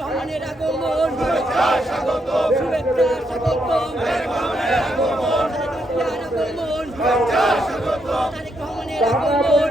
রহমানের আগমন। শুভেচ্ছা স্বাগতম। আগমন। তারেক রহমানের আগমন।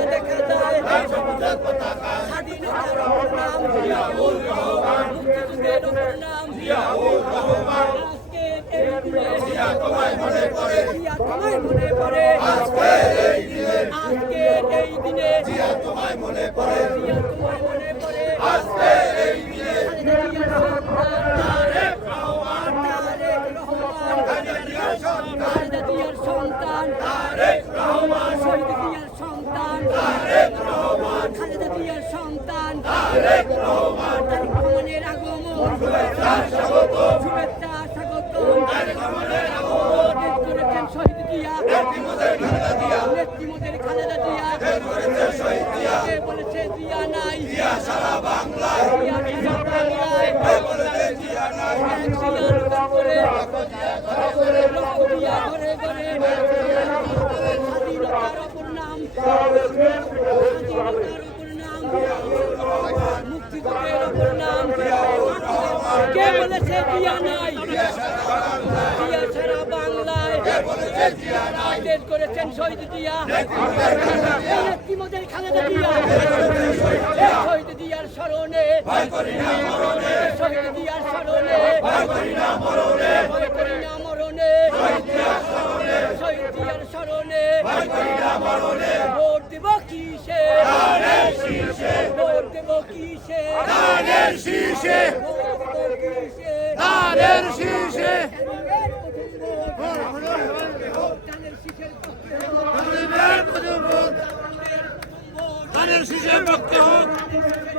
মনে পড়ে জিয়া তোমায় মনে পড়ে এই মনে পড়ে মনে সন্তান তারেক রহমান জিয়ার সন্তান তারেক রহমান সন্তান তারেক রহমান তারেক রহমানের আগমন শুভেচ্ছা শুভেচ্ছা শহীদ জিয়া কে বলেছে জিয়া নাই? দেশ করেছেন শহীদ খালেদা জিয়া। শহীদ স্মরণে স্মরণে না মরণে শহীদ জিয়ার স্মরণে ভোট দেব কিসে? ভোট দেব কিসে? ভোট দেব কিসে? size baktık.